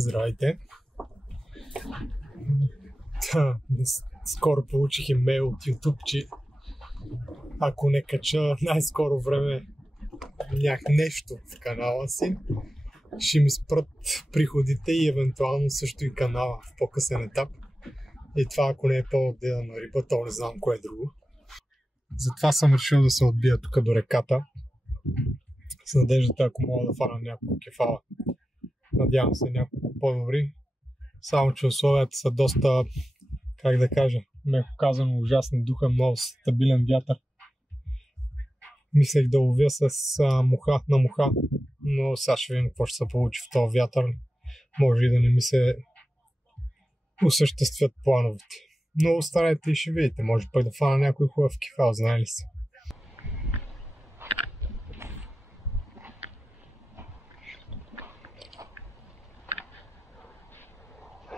Здравейте! Скоро получих имейл от YouTube, че ако не кача най-скоро време нещо в канала си, ще ми спрат приходите и евентуално също и канала в по-късен етап. И това, ако не е повод да на риба, то не знам кое е друго. Затова съм решил да се отбия тук до реката. С надеждата, ако мога да фана няколко кефала. Надявам се няколко по-добри. Само че условията са доста, как да кажа, меко казано ужасни, духа много стабилен вятър. Мислех да ловя с муха на муха, но сега ще видим какво ще се получи в този вятър. Може и да не ми се осъществят плановете. Но останете и ще видите, може пък да фана някой хубав кефал, знае ли се.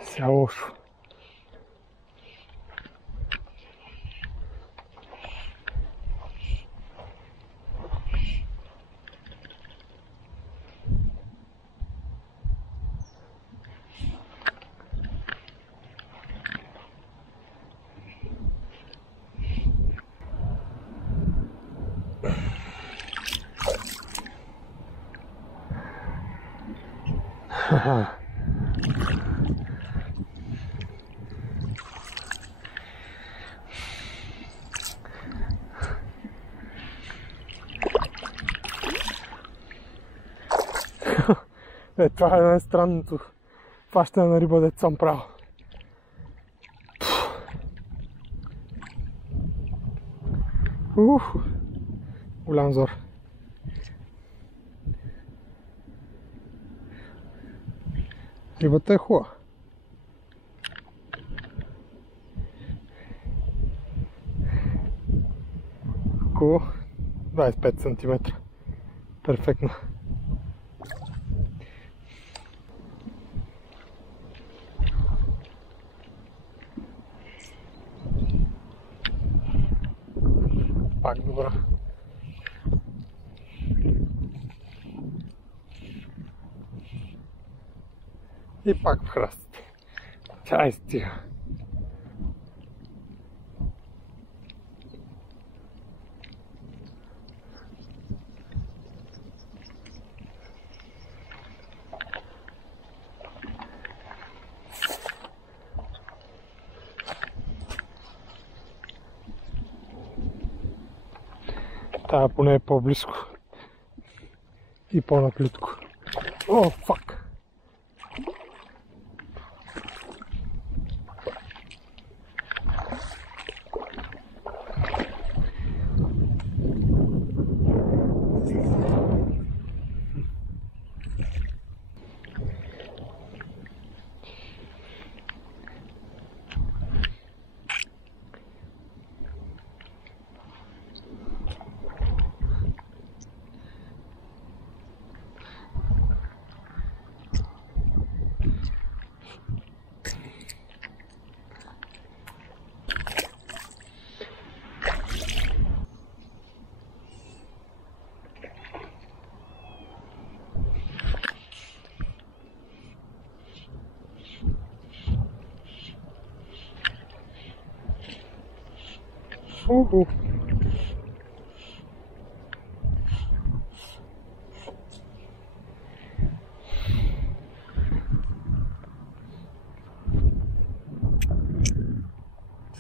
Сега лошо. Това е най-странното фащане на риба, дето съм правил. Голям зор. Рибата е хубава. Около 25 см. Перфектно. Пак добра. И пак в храст. Чай стига. Тая поне е по-близко и по-наплитко. О, фак!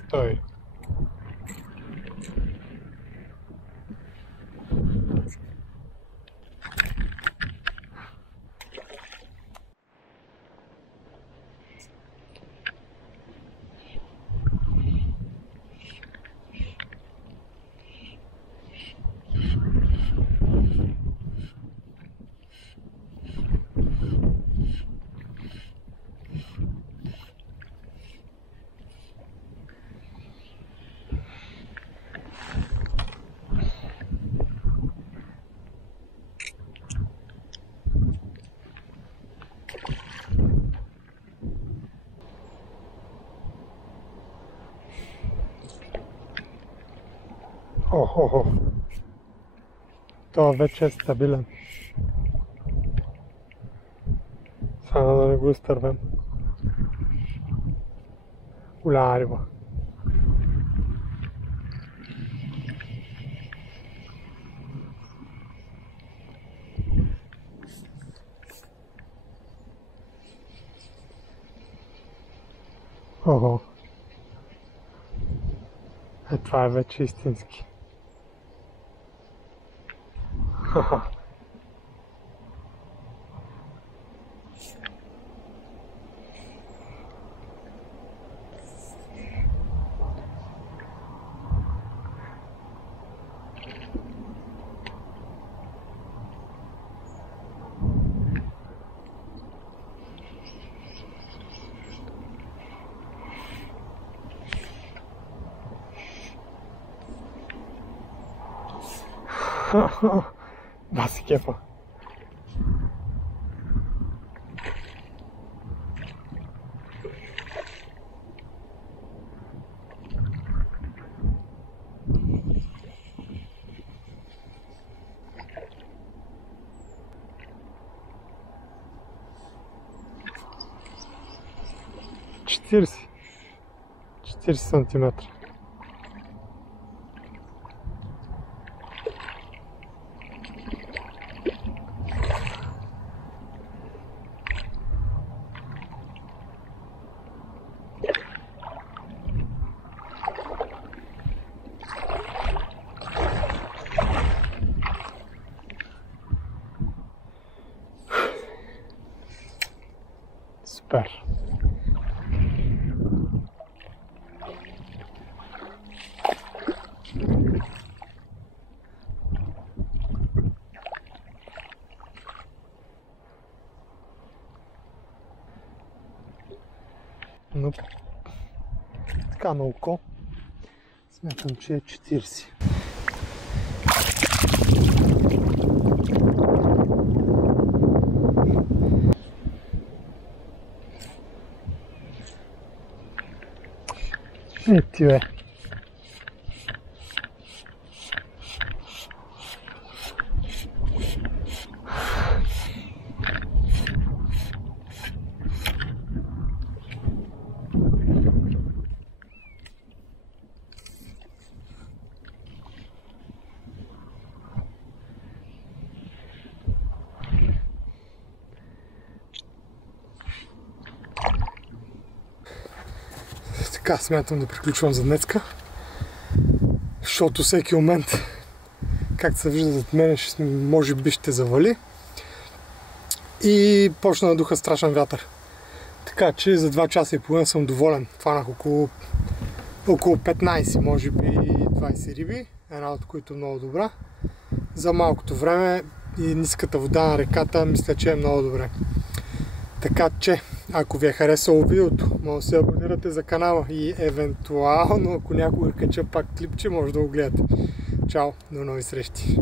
Стой. Охо. Това вече е стабилен. Това да не го изтървем. Голяма риба. Ого. Това е вече истински. Да, си кефа. Четиридесет сантиметра. Супер. Но така на око смятам, че е 40. Ети бе. Така смятам да приключвам за днеска, защото всеки момент, както се вижда зад мен, може би ще завали и почна да духа страшен вятър. Така че за 2 часа и половина съм доволен. Фанах около 15, може би 20 риби, една от които е много добра. За малкото време и ниската вода на реката мисля, че е много добре. Така че, ако ви е харесало видеото, може да се абонирате за канала и евентуално, ако някога кача пак клипче, може да го гледате. Чао, до нови срещи!